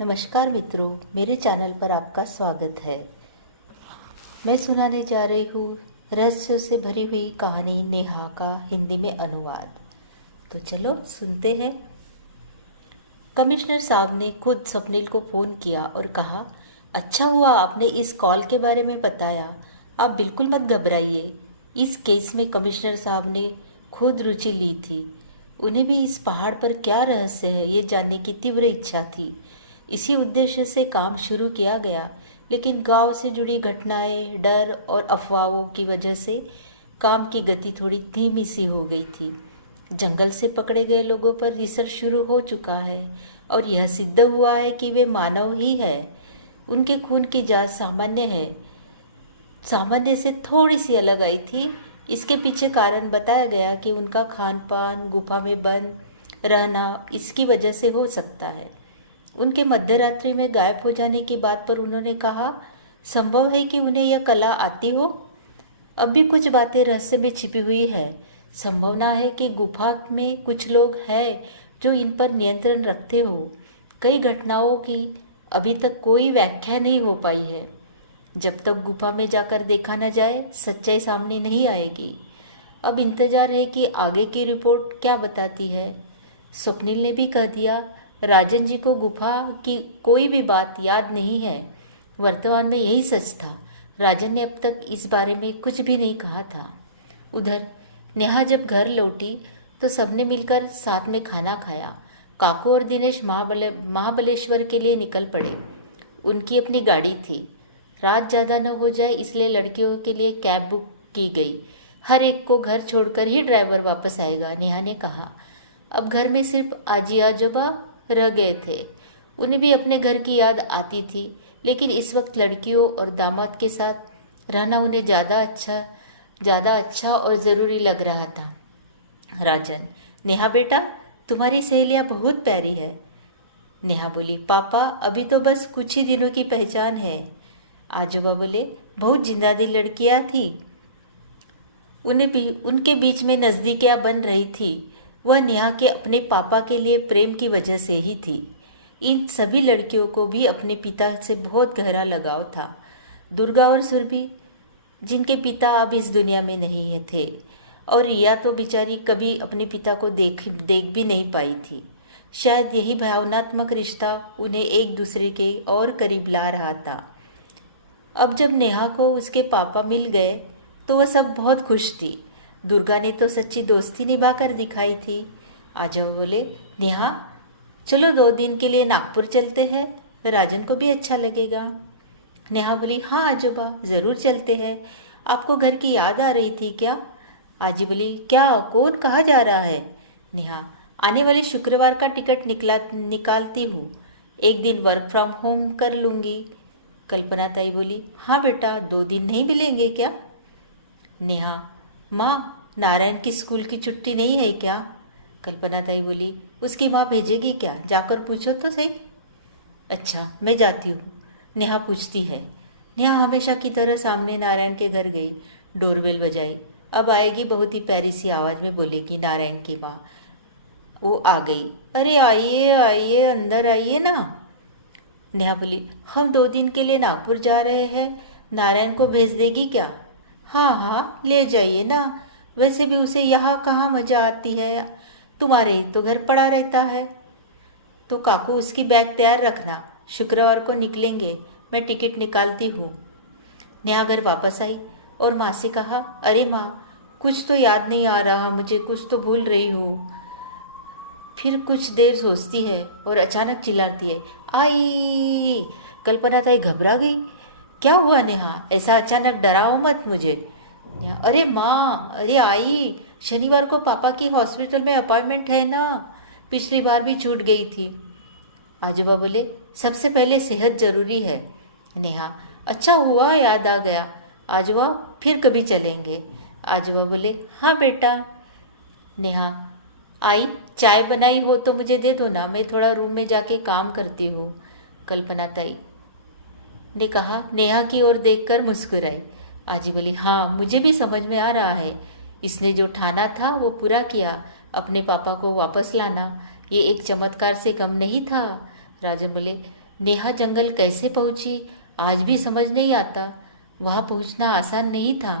नमस्कार मित्रों, मेरे चैनल पर आपका स्वागत है। मैं सुनाने जा रही हूँ रहस्यों से भरी हुई कहानी नेहा का हिंदी में अनुवाद। तो चलो सुनते हैं। कमिश्नर साहब ने खुद स्वप्निल को फ़ोन किया और कहा, अच्छा हुआ आपने इस कॉल के बारे में बताया। आप बिल्कुल मत घबराइए। इस केस में कमिश्नर साहब ने खुद रुचि ली थी। उन्हें भी इस पहाड़ पर क्या रहस्य है ये जानने की तीव्र इच्छा थी। इसी उद्देश्य से काम शुरू किया गया, लेकिन गांव से जुड़ी घटनाएं, डर और अफवाहों की वजह से काम की गति थोड़ी धीमी सी हो गई थी। जंगल से पकड़े गए लोगों पर रिसर्च शुरू हो चुका है और यह सिद्ध हुआ है कि वे मानव ही है। उनके खून की जांच सामान्य से थोड़ी सी अलग आई थी। इसके पीछे कारण बताया गया कि उनका खान पान, गुफा में बंद रहना इसकी वजह से हो सकता है। उनके मध्यरात्रि में गायब हो जाने की बात पर उन्होंने कहा, संभव है कि उन्हें यह कला आती हो। अब भी कुछ बातें रहस्य में छिपी हुई है। संभावना है कि गुफा में कुछ लोग हैं जो इन पर नियंत्रण रखते हो। कई घटनाओं की अभी तक कोई व्याख्या नहीं हो पाई है। जब तक गुफा में जाकर देखा न जाए, सच्चाई सामने नहीं आएगी। अब इंतजार है कि आगे की रिपोर्ट क्या बताती है। स्वप्निल ने भी कह दिया, राजन जी को गुफा की कोई भी बात याद नहीं है। वर्तमान में यही सच था। राजन ने अब तक इस बारे में कुछ भी नहीं कहा था। उधर नेहा जब घर लौटी तो सबने मिलकर साथ में खाना खाया। काकू और दिनेश महाबलेश्वर के लिए निकल पड़े। उनकी अपनी गाड़ी थी। रात ज़्यादा न हो जाए इसलिए लड़कियों के लिए कैब बुक की गई। हर एक को घर छोड़कर ही ड्राइवर वापस आएगा, नेहा ने कहा। अब घर में सिर्फ आजी आजोबा रह गए थे। उन्हें भी अपने घर की याद आती थी, लेकिन इस वक्त लड़कियों और दामाद के साथ रहना उन्हें ज़्यादा अच्छा और ज़रूरी लग रहा था। राजन, नेहा बेटा, तुम्हारी सहेलियाँ बहुत प्यारी है। नेहा बोली, पापा अभी तो बस कुछ ही दिनों की पहचान है। आजोबा बोले, बहुत जिंदा दिल लड़कियाँ थी। उन्हें भी उनके बीच में नज़दीकियाँ बन रही थी। वह नेहा के अपने पापा के लिए प्रेम की वजह से ही थी। इन सभी लड़कियों को भी अपने पिता से बहुत गहरा लगाव था। दुर्गा और सुरभि, जिनके पिता अब इस दुनिया में नहीं थे, और रिया तो बेचारी कभी अपने पिता को देख भी नहीं पाई थी। शायद यही भावनात्मक रिश्ता उन्हें एक दूसरे के और करीब ला रहा था। अब जब नेहा को उसके पापा मिल गए तो वह सब बहुत खुश थी। दुर्गा ने तो सच्ची दोस्ती निभाकर दिखाई थी। आजो बोले, नेहा चलो 2 दिन के लिए नागपुर चलते हैं, राजन को भी अच्छा लगेगा। नेहा बोली, हाँ आजोबा, ज़रूर चलते हैं। आपको घर की याद आ रही थी क्या? आजी बोली, क्या, कौन, कहाँ जा रहा है? नेहा, आने वाले शुक्रवार का टिकट निकालती हूँ। एक दिन वर्क फ्रॉम होम कर लूँगी। कल्पना ताई बोली, हाँ बेटा, 2 दिन नहीं मिलेंगे क्या? नेहा, माँ, नारायण की स्कूल की छुट्टी नहीं है क्या? कल्पना ताई बोली, उसकी माँ भेजेगी क्या, जाकर पूछो तो सही। अच्छा, मैं जाती हूँ, नेहा पूछती है। नेहा हमेशा की तरह सामने नारायण के घर गई। डोरबेल बजाई। अब आएगी, बहुत ही प्यारी सी आवाज़ में बोलेगी नारायण की माँ। वो आ गई। अरे आइए आइए, अंदर आइए ना। नेहा बोली, हम 2 दिन के लिए नागपुर जा रहे हैं, नारायण को भेज देगी क्या? हाँ हाँ, ले जाइए ना। वैसे भी उसे यहाँ कहाँ मजा आती है, तुम्हारे ही तो घर पड़ा रहता है। तो काकू उसकी बैग तैयार रखना, शुक्रवार को निकलेंगे, मैं टिकट निकालती हूँ। नेहा घर वापस आई और माँ से कहा, अरे माँ, कुछ तो याद नहीं आ रहा मुझे, कुछ तो भूल रही हूँ। फिर कुछ देर सोचती है और अचानक चिल्लाती है, आई। कल्पना ताई घबरा गई। क्या हुआ नेहा, ऐसा अचानक डराओ मत मुझे। नेहा, अरे माँ, अरे आई, शनिवार को पापा की हॉस्पिटल में अपॉइंटमेंट है ना, पिछली बार भी छूट गई थी। आजोबा बोले, सबसे पहले सेहत जरूरी है। नेहा, अच्छा हुआ याद आ गया। आजोबा, फिर कभी चलेंगे। आजोबा बोले, हाँ बेटा। नेहा, आई, चाय बनाई हो तो मुझे दे दो ना, मैं थोड़ा रूम में जाके काम करती हूँ। कल्पना ताई ने कहा। नेहा की ओर देखकर मुस्कुराई। आजी बोली, हाँ मुझे भी समझ में आ रहा है, इसने जो ठाना था वो पूरा किया, अपने पापा को वापस लाना। ये एक चमत्कार से कम नहीं था। राजन बोले, नेहा जंगल कैसे पहुंची आज भी समझ नहीं आता। वहां पहुंचना आसान नहीं था।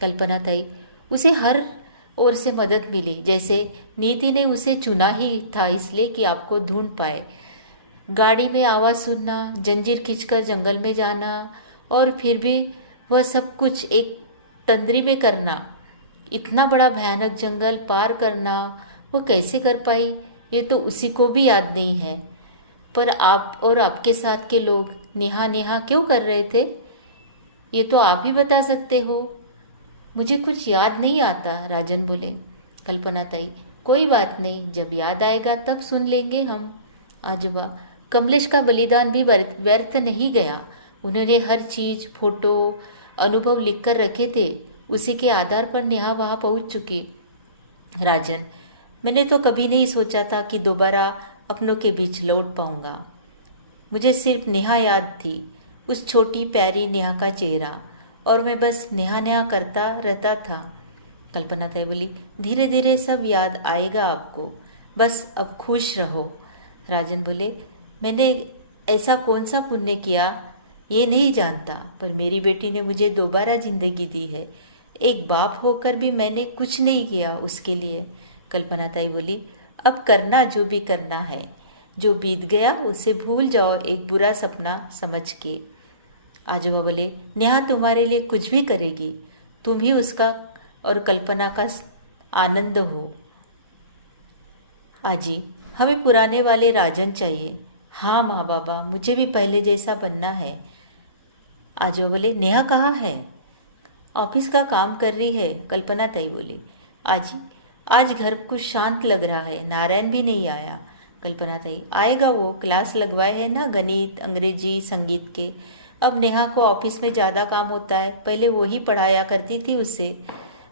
कल्पना ताई, उसे हर ओर से मदद मिली, जैसे नीति ने उसे चुना ही था इसलिए कि आपको ढूंढ पाए। गाड़ी में आवाज सुनना, जंजीर खींचकर जंगल में जाना और फिर भी वह सब कुछ एक तंद्री में करना, इतना बड़ा भयानक जंगल पार करना वो कैसे कर पाई, ये तो उसी को भी याद नहीं है। पर आप और आपके साथ के लोग नेहा नेहा क्यों कर रहे थे, ये तो आप ही बता सकते हो। मुझे कुछ याद नहीं आता, राजन बोले। कल्पना ताई, कोई बात नहीं, जब याद आएगा तब सुन लेंगे हम। आजोबा, कमलेश का बलिदान भी व्यर्थ नहीं गया। उन्होंने हर चीज, फोटो, अनुभव लिख कर रखे थे। उसी के आधार पर नेहा वहां पहुंच चुकी। राजन, मैंने तो कभी नहीं सोचा था कि दोबारा अपनों के बीच लौट पाऊंगा। मुझे सिर्फ नेहा याद थी, उस छोटी प्यारी नेहा का चेहरा, और मैं बस नेहा नेहा करता रहता था। कल्पना ताई बोली, धीरे धीरे सब याद आएगा आपको, बस अब खुश रहो। राजन बोले, मैंने ऐसा कौन सा पुण्य किया ये नहीं जानता, पर मेरी बेटी ने मुझे दोबारा जिंदगी दी है। एक बाप होकर भी मैंने कुछ नहीं किया उसके लिए। कल्पना ताई बोली, अब करना जो भी करना है, जो बीत गया उसे भूल जाओ एक बुरा सपना समझ के। आजोबा बोले, नेहा तुम्हारे लिए कुछ भी करेगी, तुम ही उसका और कल्पना का आनंद हो। आजी, हमें पुराने वाले राजन चाहिए। हाँ माँ बाबा, मुझे भी पहले जैसा बनना है। आजोबा बोले, नेहा कहाँ है? ऑफिस का काम कर रही है। कल्पना ताई बोली, आजी आज घर कुछ शांत लग रहा है, नारायण भी नहीं आया। कल्पना ताई, आएगा वो, क्लास लगवाए हैं ना गणित, अंग्रेजी, संगीत के। अब नेहा को ऑफिस में ज़्यादा काम होता है, पहले वो ही पढ़ाया करती थी उससे।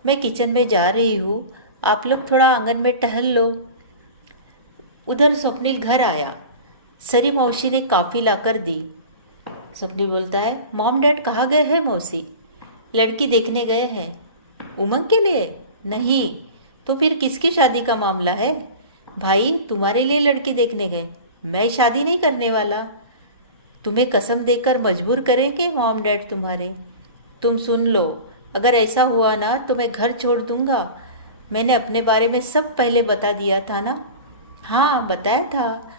मैं किचन में जा रही हूँ, आप लोग थोड़ा आंगन में टहल लो। उधर स्वप्निल घर आया। सरी मौसी ने कॉफी लाकर दी। स्वप्निल बोलता है, मॉम डैड कहाँ गए हैं मौसी? लड़की देखने गए हैं। उमंग के लिए? नहीं, तो फिर किसकी शादी का मामला है? भाई तुम्हारे लिए लड़की देखने गए, मैं शादी नहीं करने वाला। तुम्हें कसम देकर मजबूर करेंगे मॉम डैड तुम्हारे। तुम सुन लो, अगर ऐसा हुआ ना तो मैं घर छोड़ दूंगा। मैंने अपने बारे में सब पहले बता दिया था ना। हाँ बताया था।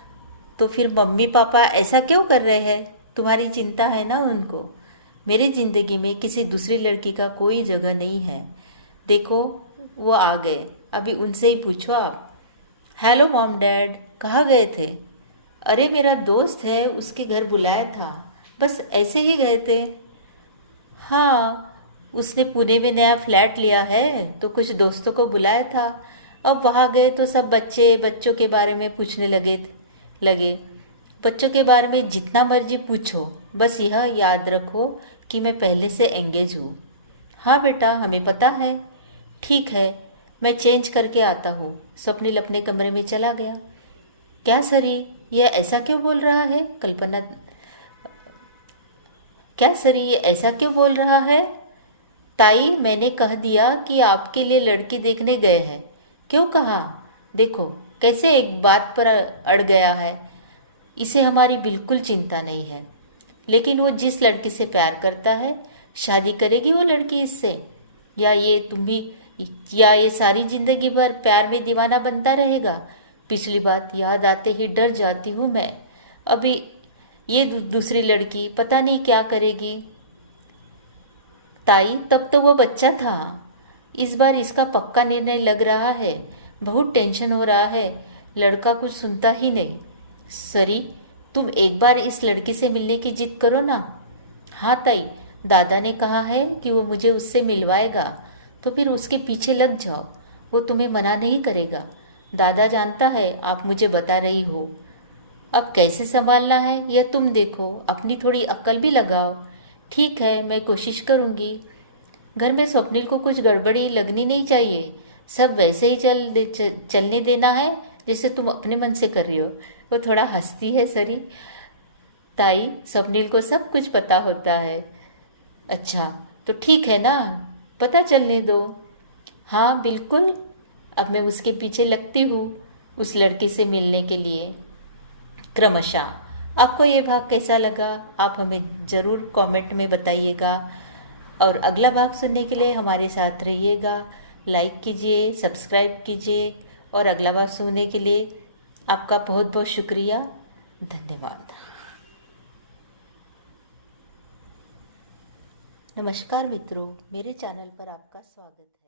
तो फिर मम्मी पापा ऐसा क्यों कर रहे हैं? तुम्हारी चिंता है ना उनको। मेरी जिंदगी में किसी दूसरी लड़की का कोई जगह नहीं है। देखो वो आ गए, अभी उनसे ही पूछो आप। हेलो मॉम डैड, कहाँ गए थे? अरे मेरा दोस्त है, उसके घर बुलाया था, बस ऐसे ही गए थे। हाँ, उसने पुणे में नया फ्लैट लिया है तो कुछ दोस्तों को बुलाया था। अब वहाँ गए तो सब बच्चों के बारे में पूछने लगे। बच्चों के बारे में जितना मर्जी पूछो, बस यह याद रखो कि मैं पहले से एंगेज हूँ। हाँ बेटा, हमें पता है। ठीक है, मैं चेंज करके आता हूँ। स्वप्निल अपने कमरे में चला गया। क्या सरी, यह ऐसा क्यों बोल रहा है? क्या सरी, ये ऐसा क्यों बोल रहा है? ताई, मैंने कह दिया कि आपके लिए लड़की देखने गए हैं। क्यों कहा? देखो कैसे एक बात पर अड़ गया है। इसे हमारी बिल्कुल चिंता नहीं है, लेकिन वो जिस लड़की से प्यार करता है, शादी करेगी वो लड़की इससे, या ये सारी जिंदगी भर प्यार में दीवाना बनता रहेगा? पिछली बात याद आते ही डर जाती हूँ मैं। अभी ये दूसरी लड़की पता नहीं क्या करेगी। ताई, तब तो वो बच्चा था। इस बार इसका पक्का निर्णय लग रहा है। बहुत टेंशन हो रहा है, लड़का कुछ सुनता ही नहीं। सरी, तुम एक बार इस लड़की से मिलने की जिद करो ना। हाँ ताई, दादा ने कहा है कि वो मुझे उससे मिलवाएगा, तो फिर उसके पीछे लग जाओ, वो तुम्हें मना नहीं करेगा। दादा जानता है आप मुझे बता रही हो। अब कैसे संभालना है यह तुम देखो, अपनी थोड़ी अक्ल भी लगाओ। ठीक है, मैं कोशिश करूँगी। घर में स्वप्निल को कुछ गड़बड़ी लगनी नहीं चाहिए। सब वैसे ही चलने देना है जैसे तुम अपने मन से कर रही हो। वो थोड़ा हंसती है सरी। ताई, स्वप्निल को सब कुछ पता होता है। अच्छा, तो ठीक है ना, पता चलने दो। हाँ बिल्कुल, अब मैं उसके पीछे लगती हूँ उस लड़की से मिलने के लिए। क्रमशः आपको ये भाग कैसा लगा आप हमें ज़रूर कमेंट में बताइएगा। और अगला भाग सुनने के लिए हमारे साथ रहिएगा। लाइक कीजिए, सब्सक्राइब कीजिए और अगला भाग सुनने के लिए आपका बहुत बहुत शुक्रिया। धन्यवाद। नमस्कार मित्रों, मेरे चैनल पर आपका स्वागत है।